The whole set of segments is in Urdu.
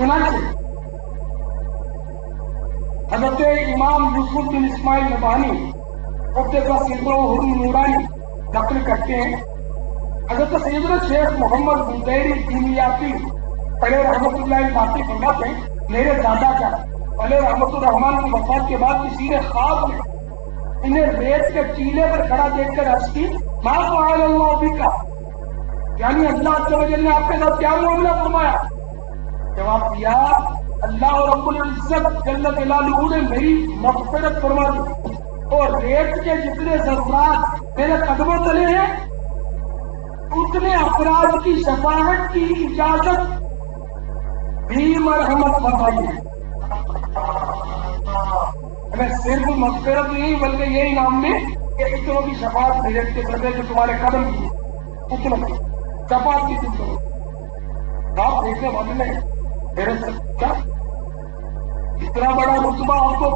چنانچہ حضرت امام یوسف بن اسماعیل نبہانی قدس سرہ نورانی نقل کرتے ہیں، حضرت سیدنا شیخ محمد بندیری دینیاتی علیہ رحمۃ اللہ باقی فرماتے ہیں، میرے دادا کا علیہ رحمۃ الرحمان کی وفات کے بعد کسی نے خواب میں انہیں ریت کے ٹیلے پر کھڑا دیکھ کر عرض کی ما فعل اللہ بک، یعنی اللہ عز و جل نے آپ کے ساتھ کیا معاملہ فرمایا؟ جواب دیا اللہ رب العزت جل جلالہ نے میری مغفرت فرما دی اور ریت کے جتنے ضرورات میرے قدموں تلے ہیں اتنے افراد کی شفاعت کی اجازت بھی مرحمت فرمائی ہے۔ ہمیں صرف مغفرت نہیں بلکہ یہ انعام میں کہ اتنوں کی شفاعت ریت کے ذریعے جو تمہارے قدم کی اتنوں کی شفاعت کی تم کرو۔ آپ دیکھنے والے نے میرے کیا اتنا بڑا رتبہ آپ کو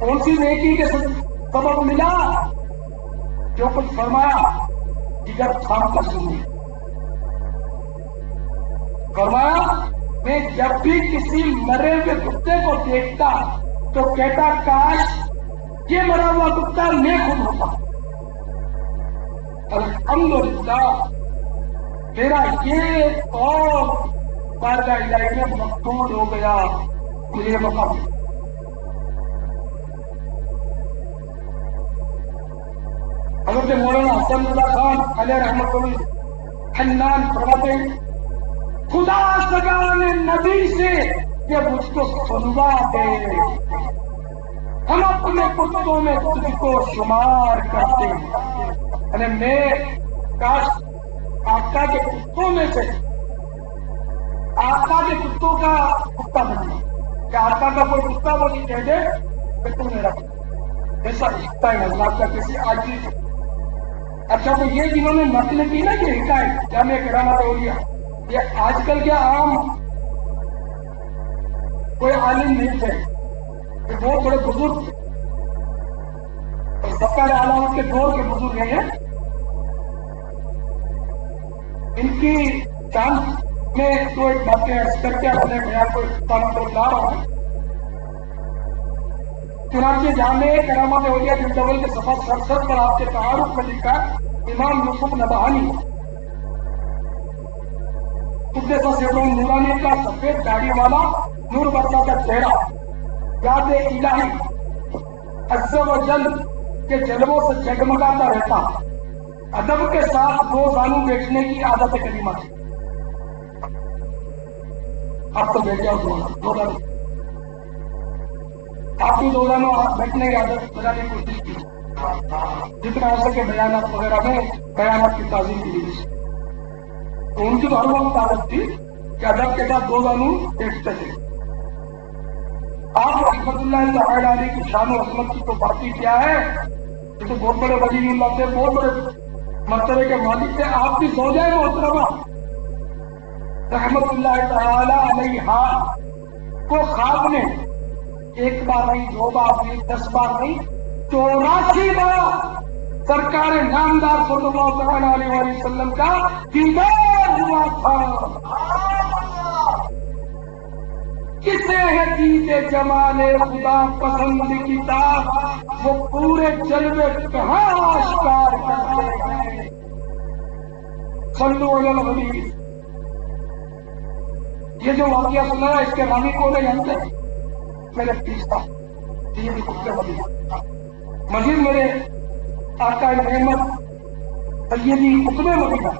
کون سی نیکی کے سبب ملا؟ جو کچھ فرمایا جگر تھام کر سنی، فرمایا میں جب بھی کسی مرے ہوئے کتے کو دیکھتا تو کہتا کاش یہ مرا ہوا کتا میں خود ہوتا۔ الحمدللہ میرا یہ اور بارگاہ الہی میں مقبول ہو گیا، مجھے موقع ملا۔ حضرت مولانا حسن اللہ خان علیہ رحمۃ اللہ حنان فرماتے ہیں خدا سگان نبی سے یہ مجھ کو سنوا دے، ہم اپنے کتوں میں تجھ کو شمار کرتے ہیں، یعنی میں کاش آقا کے کتوں میں سے آقا کے کتوں کا کتا بننا کہ آقا کا کوئی کتا وہ نہیں کہہ دے کہ تم میرا ایسا رشتہ ہے اللہ کا کسی آجی سے۔ اچھا تو یہ جنہوں نے نقل کی نا یہ حکایت جامعہ کرامات اولیاء، یہ آج کل کے عام کوئی عالم نہیں تھے کہ وہ بڑے بزرگ تھے اور سرکار عالم کے دور کے بزرگ نہیں ہیں، ان کی چاند میں تو ایک باتیں عرض کر کے اپنے بیان کو اختتام پر لا رہا ہوں۔ چنانچہ جامع کرامات اولیاء جلد اول کے صفحہ 67 پر آپ کے تعارف میں لکھا امام یوسف نبہانی قدس سرہ نورانی کا سفید داڑھی والا نور برسا کا چہرہ یاد الہی عز و جل کے جلووں سے جگمگاتا رہتا، ادب کے ساتھ دو زانو بیٹھنے کی عادت کریمہ تھی۔ آپ تو بیٹھ جاؤ دو زانو، آپ بھی دو زانو بیٹھنے کی عادت بنانے کی کوشش کی، جتنا ہو سکے بیانات وغیرہ میں بیانات کی تعظیم کی گئی۔ تو ان کی تو ہر وقت عادت تھی کہ ادب کے ساتھ دو زانو بیٹھتے تھے۔ آپ رحمت اللہ تعالی علیہ کی شان و عظمت کی تو بات ہی کیا ہے، یہ تو بہت بڑے ولی اللہ تھے، بہت بڑے مرتبے کے مالک تھے۔ آپ کی زوجہ محترمہ رحمت اللہ تعالی علیہا کو خواب میں ایک بار نہیں، دو بار نہیں، 10 بار نہیں، 84 بار سرکار نامدار صلی اللہ تعالی علیہ وسلم کا دیدار ہوا تھا۔ کسے ہے دید جمال خدا پسند کتاب، وہ پورے جلوے کہاں آشکار کرتے ہیں۔ صلو علی النبی۔ یہ جو واقعہ سنا ہے اس کے راوی کون ہے جانتے ہیں؟ میرے پیشوا سیدی قطب مدینہ، مزید میرے آقا نعمت سیدی قطب مدینہ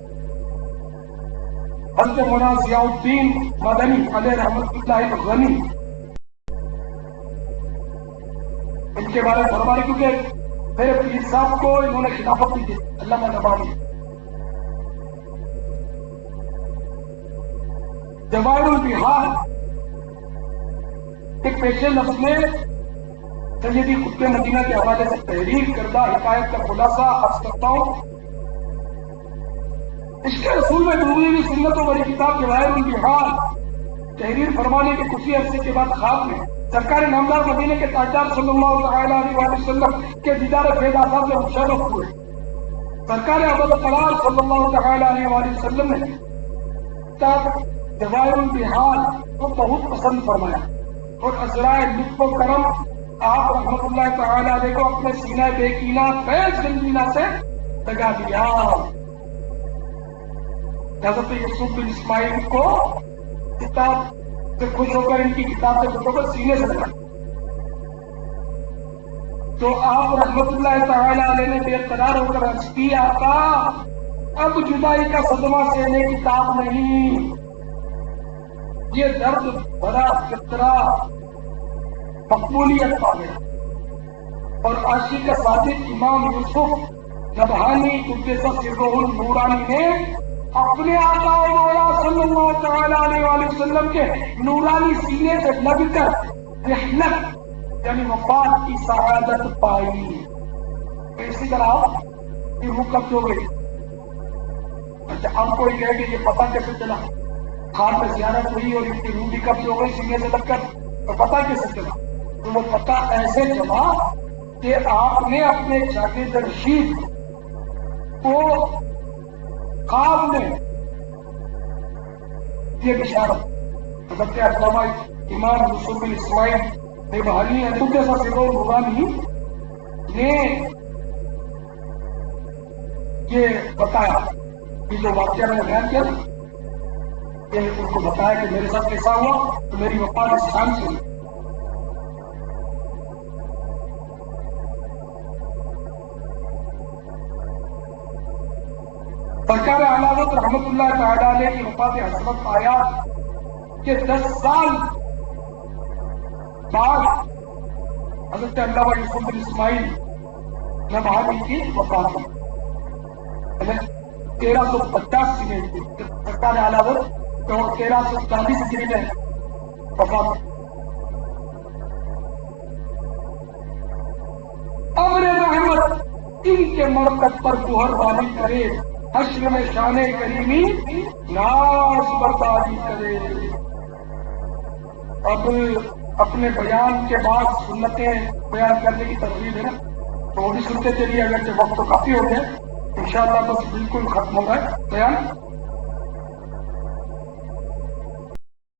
حضرت مولانا ضیاء الدین مدنی علیہ رحمۃ اللہ غنی، ان کے بارے میں فرمانے کیونکہ میرے پیر صاحب کو انہوں نے خلافت دی تھی، علامہ نبانی جواہر البحار ایک پیشے لفظ میں سیدی قطب مدینہ کے حوالے سے تحریر کردہ حکایت کا خلاصہ عرض کرتا ہوں۔ اس کے رسول میں ڈوبی ہوئی سنت و بڑی کتاب جواہر البحار تحریر فرمانے کے کچھ ہی عرصے کے بعد خواب میں سرکار نامدار مدینہ کے تاجدار صلی اللہ تعالی علیہ وسلم کے دیدار فیض آثار سے مشرف ہوئے۔ سرکار ابوالقرار صلی اللہ تعالی علیہ وسلم نے جواہر البحار کو بہت پسند فرمایا اور عذرائے لطف و کرم آپ رحمت اللہ تعالی علیہ کو اپنے سینہ بے کینہ فیض گنجینا سے لگا دیا. حضرت یوسف بن اسماعیل کو کتاب سے خوش ہو کر ان کی کتاب سے خوش ہو کر سینے سے لگا. تو آپ رحمت اللہ تعالی علیہ نے بے قرار ہو کر عرض کی آقا اب جدائی کا صدمہ سہنے کی طاقت نہیں. یہ درد بھرا فطرہ مقبولیت پا گیا اور عاشق صادق امام یوسف نبہانی قدس سرہ النورانی نے اپنے آقا و مولا صلی اللہ تعالی علیہ وآلہ وسلم کے نورانی سینے سے لگ کر رحلت یعنی وفات کی سعادت پائی. اسی طرح یہ روح قبض ہو گئی. اچھا آپ کو یہ کہے کہ یہ پتہ کیسے چلا؟ خان میں زیارت ہوئی اور ان کی روح بھی قبض ہو گئی سینے سے لگ کر، تو پتہ کیسے چلا؟ تو وہ پتہ ایسے چلا کہ آپ نے اپنے شاگرد رشید کو خواب میں یہ بشارت حضرت علامہ امام یوسف بن اسماعیل نبہانی قدس سرہ النورانی نے یہ بتایا کہ جو واقعہ میں نے بیان کیا کہ ان کو بتایا کہ میرے ساتھ کیسا ہوا تو میری وفات اس شان سے ہوئی. سرکار اعلیٰ حضرت رحمت اللہ تعالی علیہ کی وفات حضرت آیات کے 10 سال بعد حضرت علامہ یوسف بن اسماعیل نبہانی کی وفات ہوئی. 1350 میں سرکار اعلیٰ حضرت تو 1340 ہجری میں وفات ہوئی. امر رحمت ان کے مرکز پر گوہر باری کرے، حشر میں شان کریمی ناز برداری کرے. اب اپنے بیان کے بعد سنتیں بیان کرنے کی ترغیب ہے نا، تو وہ بھی سنتے چلیے، اگرچہ وقت تو کافی ہو گیا. انشاءاللہ بس بالکل ختم ہو رہا ہے بیان.